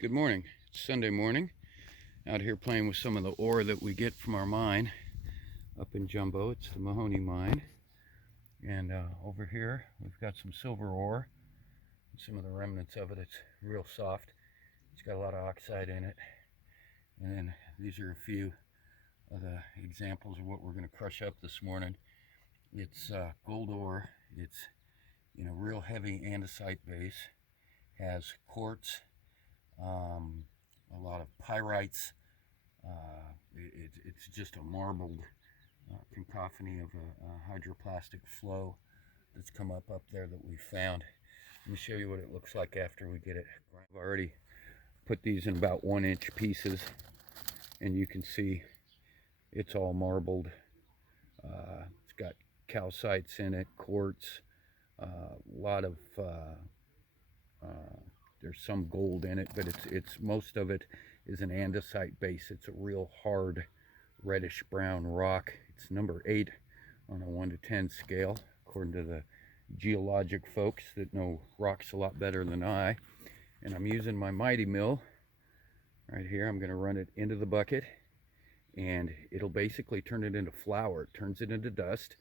Good morning. It's Sunday morning. Out here playing with some of the ore that we get from our mine up in Jumbo. It's the Mahoney Mine. And over here we've got some silver ore. Some of the remnants of it. It's real soft. It's got a lot of oxide in it. And then these are a few of the examples of what we're going to crush up this morning. It's gold ore. It's real heavy andesite base. Has quartz. A lot of pyrites. It's just a marbled cacophony of a hydroplastic flow that's come up there that we found. Let me show you what it looks like after we get it. I've already put these in about 1-inch pieces, and you can see it's all marbled. It's got calcites in it, quartz, a lot of there's some gold in it, but it's most of it is an andesite base. It's a real hard reddish brown rock. It's number 8 on a 1 to 10 scale, according to the geologic folks that know rocks a lot better than I. And I'm using my mighty mill right here. I'm going to run it into the bucket, and it'll basically turn it into flour. It turns it into dust,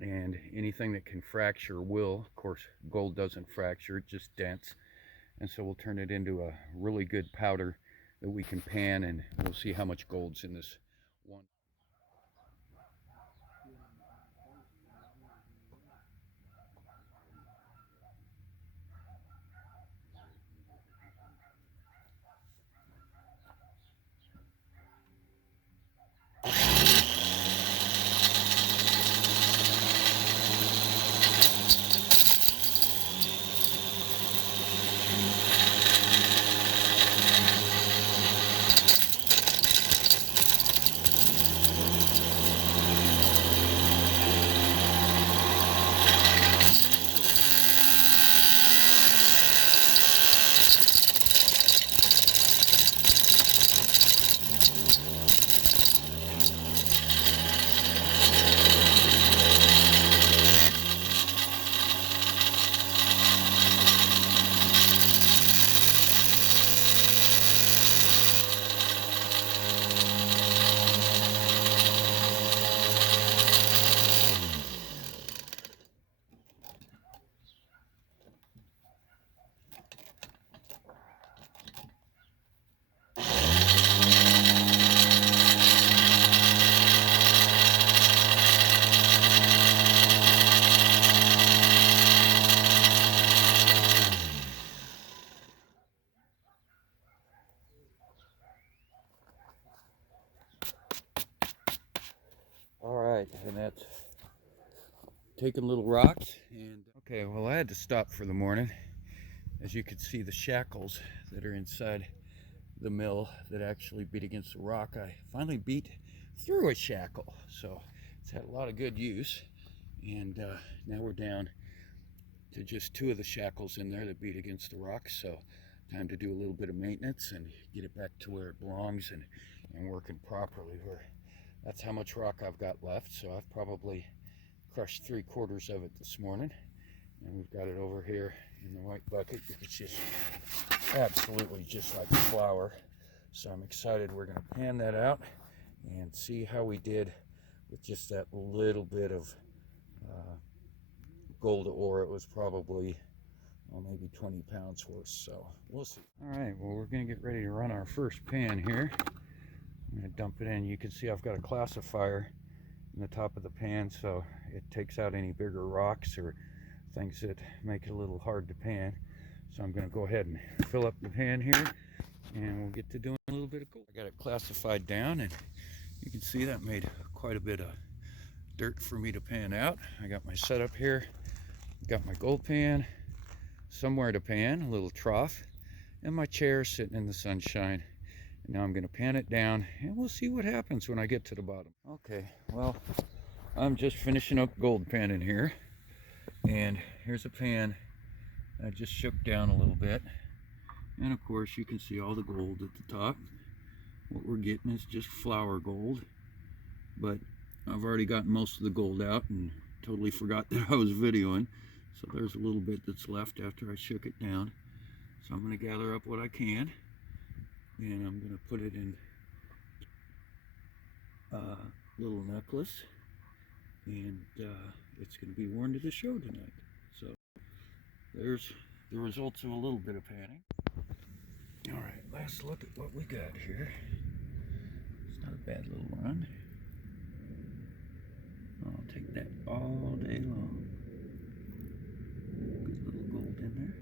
and anything that can fracture will. Of course, gold doesn't fracture, it just dents. And so we'll turn it into a really good powder that we can pan, and we'll see how much gold's in this one. Alright, and that's taking little rocks. And okay, well, I had to stop for the morning. As you can see, the shackles that are inside the mill that actually beat against the rock, I finally beat through a shackle. So it's had a lot of good use. And now we're down to just 2 of the shackles in there that beat against the rock. So time to do a little bit of maintenance and get it back to where it belongs and working properly. That's how much rock I've got left. So I've probably crushed 3/4 of it this morning. And we've got it over here in the white bucket. It's just absolutely just like flour. So I'm excited. We're going to pan that out and see how we did with just that little bit of gold ore. It was probably maybe 20 pounds worth. So we'll see. All right, well, we're going to get ready to run our first pan here. I'm going to dump it in. You can see I've got a classifier in the top of the pan, so it takes out any bigger rocks or things that make it a little hard to pan. So I'm going to go ahead and fill up the pan here, and we'll get to doing a little bit of gold. I got it classified down, and you can see that made quite a bit of dirt for me to pan out. I got my setup here, got my gold pan, somewhere to pan, a little trough, and my chair sitting in the sunshine. And now I'm going to pan it down, and we'll see what happens when I get to the bottom. Okay, well, I'm just finishing up gold panning here, and here's a pan I just shook down a little bit, and of course you can see all the gold at the top. What we're getting is just flour gold, but I've already gotten most of the gold out and totally forgot that I was videoing, so there's a little bit that's left after I shook it down. So I'm going to gather up what I can And I'm going to put it in a little necklace, and it's going to be worn to the show tonight. So there's the results of a little bit of panning. All right, let's look at what we got here. It's not a bad little run. I'll take that all day long. Good little gold in there.